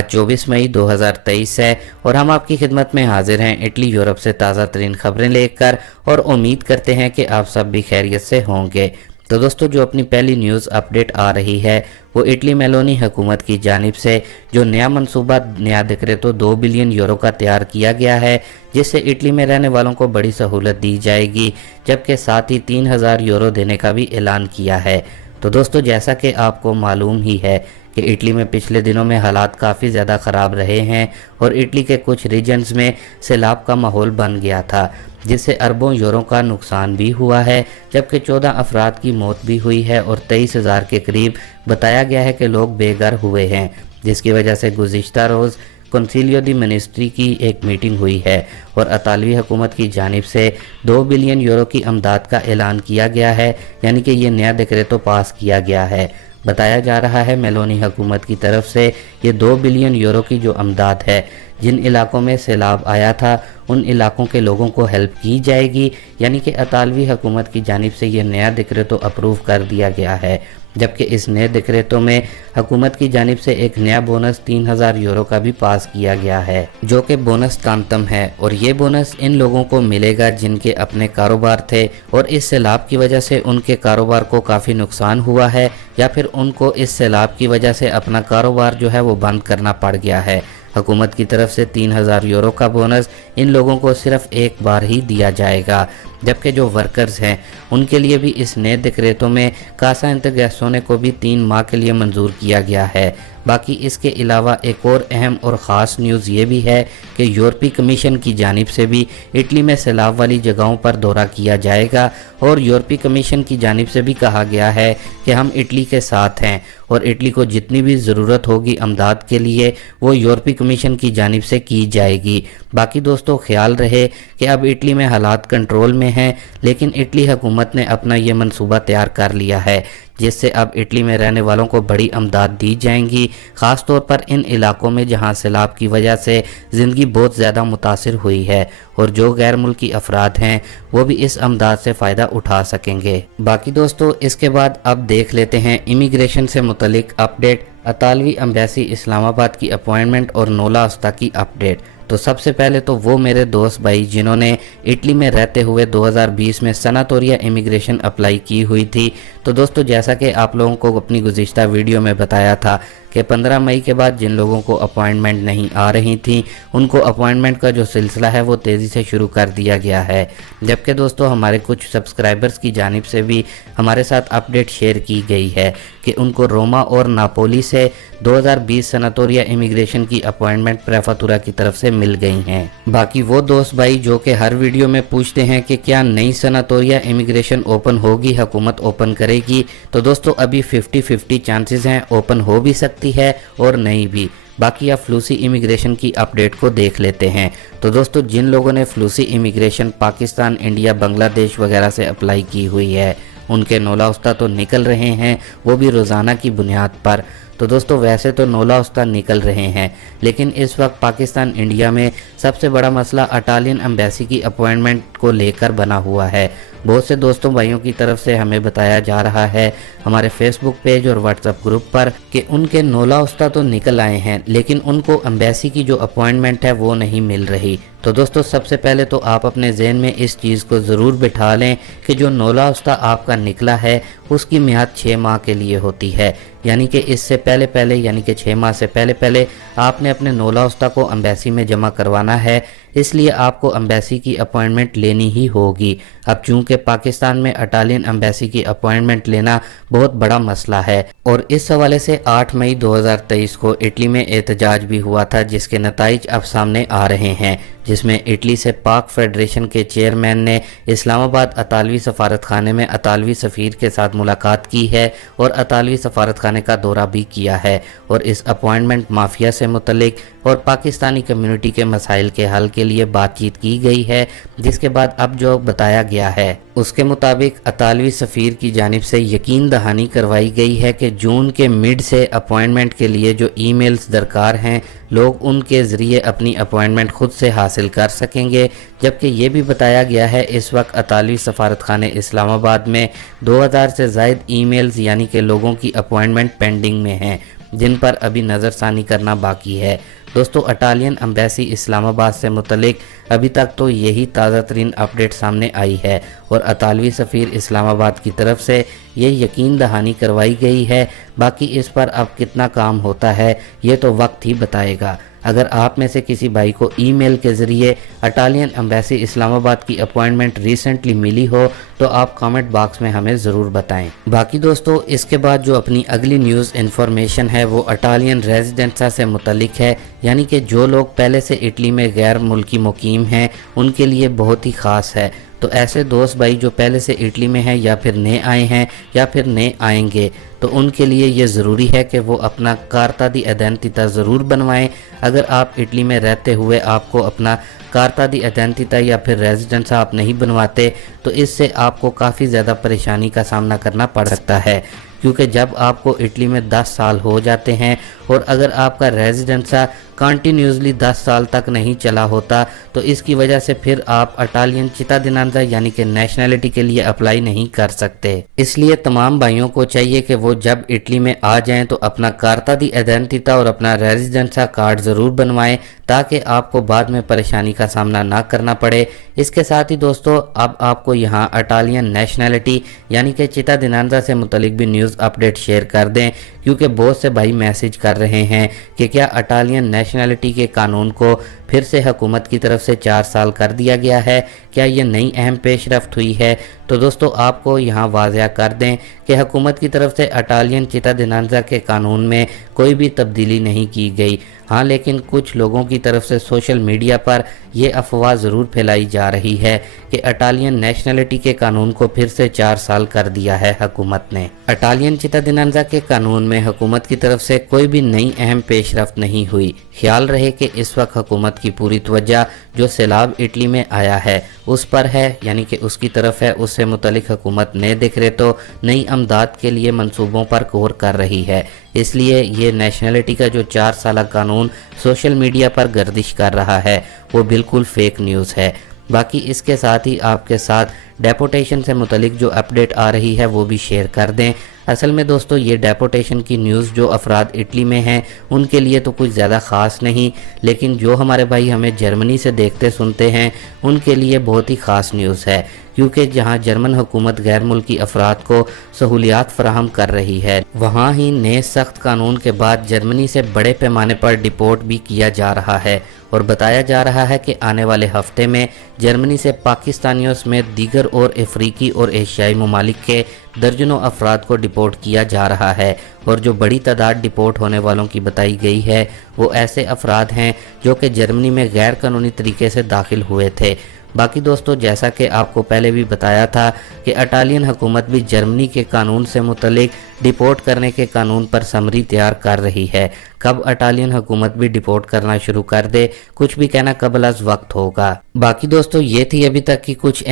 आज 24 मई 2023 है और हम आपकी खिदमत में हाजिर हैं इटली यूरोप से ताज़ा तरीन खबरें लेकर, और उम्मीद करते हैं कि आप सब भी खैरियत से होंगे। तो दोस्तों, जो अपनी पहली न्यूज़ अपडेट आ रही है वो इटली मेलोनी हुकूमत की जानिब से जो नया मंसूबा, नया डिक्रेटो 2 बिलियन यूरो का तैयार किया गया है, जिससे इटली में रहने वालों को बड़ी सहूलत दी जाएगी, जबकि साथ ही 3000 यूरो देने का भी ऐलान किया है। तो दोस्तों, जैसा कि आपको मालूम ही है कि इटली में पिछले दिनों में हालात काफ़ी ज़्यादा ख़राब रहे हैं और इटली के कुछ रीजन्स में सैलाब का माहौल बन गया था, जिससे अरबों यूरो का नुकसान भी हुआ है, जबकि 14 अफराद की मौत भी हुई है और 23,000 के करीब बताया गया है कि लोग बेघर हुए हैं, जिसकी वजह से गुज़िश्ता रोज़ कंसिलियो दी मिनिस्ट्री की एक मीटिंग हुई है और इतालवी हुकूमत की जानिब से 2 बिलियन यूरो की अमदाद का ऐलान किया गया है, यानी कि ये नया डिक्रेटो पास किया गया है। बताया जा रहा है मेलोनी हुकूमत की तरफ से ये 2 बिलियन यूरो की जो अमदाद है, जिन इलाकों में सैलाब आया था उन इलाकों के लोगों को हेल्प की जाएगी, यानी कि इतालवी हुकूमत की जानिब से ये नया डिक्रेटो अप्रूव कर दिया गया है। जबकि इस नए डिक्रेटो में हुकूमत की जानिब से एक नया बोनस 3000 यूरो का भी पास किया गया है, जो कि बोनस तांतम है, और ये बोनस इन लोगों को मिलेगा जिनके अपने कारोबार थे और इस सैलाब की वजह से उनके कारोबार को काफ़ी नुकसान हुआ है, या फिर उनको इस सैलाब की वजह से अपना कारोबार जो है वो बंद करना पड़ गया है। हुकूमत की तरफ से 3000 यूरो का बोनस इन लोगों को सिर्फ एक बार ही दिया जाएगा, जबकि जो वर्कर्स हैं उनके लिए भी इस नए डिक्रेटो में कासा इंतग्रेसोने को भी 3 माह के लिए मंजूर किया गया है। बाकी इसके अलावा एक और अहम और ख़ास न्यूज़ ये भी है कि यूरोपीय कमीशन की जानिब से भी इटली में सैलाब वाली जगहों पर दौरा किया जाएगा, और यूरोपीय कमीशन की जानिब से भी कहा गया है कि हम इटली के साथ हैं और इटली को जितनी भी ज़रूरत होगी अमदाद के लिए वो यूरोपीय कमीशन की जानिब से की जाएगी। बाकी दोस्तों, ख्याल रहे कि अब इटली में हालात कंट्रोल में हैं, लेकिन इटली हुकूमत ने अपना ये मंसूबा तैयार कर लिया है, जिससे अब इटली में रहने वालों को बड़ी अमदाद दी जाएंगी, ख़ास तौर पर इन इलाकों में जहां सैलाब की वजह से ज़िंदगी बहुत ज़्यादा मुतासिर हुई है, और जो गैर मुल्की अफराद हैं वो भी इस अमदाद से फ़ायदा उठा सकेंगे। बाकी दोस्तों, इसके बाद अब देख लेते हैं इमिग्रेशन से मुतलिक अपडेट, इतालवी एम्बेसी इस्लामाबाद की अपॉइंटमेंट और नोला उस्ता की अपडेट। तो सबसे पहले तो वो मेरे दोस्त भाई जिन्होंने इटली में रहते हुए 2020 में सनातोरिया इमिग्रेशन अप्लाई की हुई थी। तो दोस्तों, जैसा कि आप लोगों को अपनी गुज़िश्ता वीडियो में बताया था कि 15 मई के बाद जिन लोगों को अपॉइंटमेंट नहीं आ रही थी उनको अपॉइंटमेंट का जो सिलसिला है वो तेज़ी से शुरू कर दिया गया है। जबकि दोस्तों, हमारे कुछ सब्सक्राइबर्स की जानिब से भी हमारे साथ अपडेट शेयर की गई है कि उनको रोमा और नापोली से 2020 सनातोरिया इमिग्रेशन की अपॉइंटमेंट प्रेफेक्चुरा की तरफ से मिल गई हैं। बाकी वो दोस्त भाई जो कि हर वीडियो में पूछते हैं कि क्या नई सनातोरिया इमिग्रेशन ओपन होगी, हुकूमत ओपन करेगी, तो दोस्तों अभी 50-50 चांसेस हैं, ओपन हो भी सकती है और नहीं भी। बाकी आप फ्लूसी इमिग्रेशन की अपडेट को देख लेते हैं। तो दोस्तों, जिन लोगों ने फ्लूसी इमिग्रेशन पाकिस्तान, इंडिया, बांग्लादेश वगैरह से अप्लाई की हुई है उनके नोला उस्ता तो निकल रहे हैं, वो भी रोज़ाना की बुनियाद पर। तो दोस्तों, वैसे तो नोला उस्ता निकल रहे हैं, लेकिन इस वक्त पाकिस्तान, इंडिया में सबसे बड़ा मसला इटालियन एम्बेसी की अपॉइंटमेंट को लेकर बना हुआ है। बहुत से दोस्तों भाइयों की तरफ से हमें बताया जा रहा है हमारे फेसबुक पेज और व्हाट्सएप ग्रुप पर कि उनके नोला उस्ता तो निकल आए हैं, लेकिन उनको एम्बेसी की जो अपॉइंटमेंट है वो नहीं मिल रही। तो दोस्तों, सबसे पहले तो आप अपने जहन में इस चीज़ को ज़रूर बिठा लें कि जो नोला उस्ता आपका निकला है उसकी मियाद 6 माह के लिए होती है, यानी कि इससे पहले यानी कि 6 माह से पहले आपने अपने नोला उस्ता को एम्बेसी में जमा करवाना है, इसलिए आपको एम्बेसी की अपॉइंटमेंट लेनी ही होगी। अब चूंकि पाकिस्तान में इटालियन एम्बेसी की अपॉइंटमेंट लेना बहुत बड़ा मसला है, और इस हवाले से 8 मई 2023 को इटली में एहतजाज भी हुआ था, जिसके नताइज अब सामने आ रहे हैं, जिसमें इटली से पाक फेडरेशन के चेयरमैन ने इस्लामाबाद इतालवी सफारत खाने में इतालवी सफ़ीर के साथ मुलाकात की है और इतालवी सफारत खाने का दौरा भी किया है, और इस अपॉइंटमेंट माफिया से मुतलिक और पाकिस्तानी कम्युनिटी के मसाइल के हल के लिए बातचीत की गई है। जिसके बाद अब जो बताया गया है उसके मुताबिक इतालवी सफ़ीर की जानिब से यकीन दहानी करवाई गई है कि जून के मिड से अपॉइंटमेंट के लिए जो ईमेल्स दरकार हैं लोग उनके ज़रिए अपनी अपॉइंटमेंट खुद से हासिल कर सकेंगे। जबकि ये भी बताया गया है इस वक्त इतालवी सफारत खाने इस्लामाबाद में 2000 से ज़ायद ईमेल्स यानी कि लोगों की अपॉइंटमेंट पेंडिंग में हैं। जिन पर अभी नज़रसानी करना बाकी है। दोस्तों, इटालियन एम्बेसी इस्लामाबाद से मुतलिक अभी तक तो यही ताज़ा तरीन अपडेट सामने आई है और इतालवी सफ़ीर इस्लामाबाद की तरफ से ये यकीन दहानी करवाई गई है। बाकी इस पर अब कितना काम होता है ये तो वक्त ही बताएगा। अगर आप में से किसी भाई को ईमेल के ज़रिए इटालियन एम्बेसी इस्लामाबाद की अपॉइंटमेंट रिसेंटली मिली हो तो आप कमेंट बॉक्स में हमें ज़रूर बताएं। बाकी दोस्तों, इसके बाद जो अपनी अगली न्यूज़ इन्फॉर्मेशन है वो इटालियन रेजिडेंसा से मुतलिक है, यानी कि जो लोग पहले से इटली में गैर मुल्की मुकीम हैं उनके लिए बहुत ही ख़ास है। तो ऐसे दोस्त भाई जो पहले से इटली में हैं या फिर नए आए हैं या फिर नए आएंगे तो उनके लिए ये ज़रूरी है कि वो अपना कार्ता दी आइडेंटिटी ज़रूर बनवाएं। अगर आप इटली में रहते हुए आपको अपना कार्ता दी आइडेंटिटी या फिर रेजिडेंस आप नहीं बनवाते तो इससे आपको काफ़ी ज़्यादा परेशानी का सामना करना पड़ सकता है, क्योंकि जब आपको इटली में 10 साल हो जाते हैं और अगर आपका रेजिडेंसा कंटिन्यूसली 10 साल तक नहीं चला होता तो इसकी वजह से फिर आप इटालियन चितादिनांजा यानी कि नेशनैलिटी के लिए अप्लाई नहीं कर सकते। इसलिए तमाम भाइयों को चाहिए कि वो जब इटली में आ जाएं तो अपना कार्ता दी आइडेंटिटी और अपना रेजिडेंसा कार्ड ज़रूर बनवाएं ताकि आपको बाद में परेशानी का सामना ना करना पड़े। इसके साथ ही दोस्तों, अब आपको यहाँ इटालियन नेशनैलिटी यानी कि चितादिनांजा से मुतलिक भी न्यूज़ अपडेट शेयर कर दें, क्योंकि बहुत से भाई मैसेज कर रहे हैं कि क्या इटालियन नेशनैलिटी के कानून को फिर से हुकूमत की तरफ से 4 साल कर दिया गया है, क्या ये नई अहम पेशरफ्त हुई है। तो दोस्तों, आपको यहाँ वाज़ह कर दें कि हुकूमत की तरफ से इटालियन चितादिनांजा के कानून में कोई भी तब्दीली नहीं की गई। हाँ, लेकिन कुछ लोगों की तरफ से सोशल मीडिया पर यह अफवाह ज़रूर फैलाई जा रही है कि इटालियन नेशनैलिटी के कानून को फिर से 4 साल कर दिया है हुकूमत ने। इटालियन चितादिनांजा के कानून में हुकूमत की तरफ से कोई भी नई अहम पेशरफ्त नहीं हुई। ख्याल रहे कि इस वक्त हुकूमत की पूरी तवज्जो जो सैलाब इटली में आया है उस पर है, यानी कि उसकी तरफ है। उससे मुतलिक हुकूमत नए डिक्रेटो नई अमदाद के लिए मंसूबों पर गौर कर रही है। इसलिए ये नेशनैलिटी का जो 4 साल कानून सोशल मीडिया पर गर्दिश कर रहा है वो बिल्कुल फेक न्यूज़ है। बाकी इसके साथ ही आपके साथ डेपोटेशन से मुतलिक जो अपडेट आ रही है वो भी शेयर कर दें। असल में दोस्तों, ये डेपोटेशन की न्यूज़ जो अफराद इटली में हैं उनके लिए तो कुछ ज़्यादा ख़ास नहीं, लेकिन जो हमारे भाई हमें जर्मनी से देखते सुनते हैं उनके लिए बहुत ही ख़ास न्यूज़ है, क्योंकि जहां जर्मन हुकूमत गैर मुल्की अफराद को सहूलियात फराहम कर रही है वहां ही नए सख्त कानून के बाद जर्मनी से बड़े पैमाने पर डिपोर्ट भी किया जा रहा है और बताया जा रहा है कि आने वाले हफ्ते में जर्मनी से पाकिस्तानियों समेत दीगर और अफ्रीकी और एशियाई ममालिक के दर्जनों अफराद को डिपोर्ट किया जा रहा है। और जो बड़ी तादाद डिपोर्ट होने वालों की बताई गई है वो ऐसे अफराद हैं जो कि जर्मनी में गैर कानूनी तरीके से दाखिल हुए थे। बाकी दोस्तों, जैसा कि आपको पहले भी बताया था कि इटालियन हुकूमत भी जर्मनी के कानून से मुतलिक डिपोर्ट करने के कानून पर समरी तैयार कर रही है। कब इटालियन हुकूमत भी डिपोर्ट करना शुरू कर दे कुछ भी कहना कबल अज़ वक्त होगा। बाकी दोस्तों, ये थी अभी तक की कुछ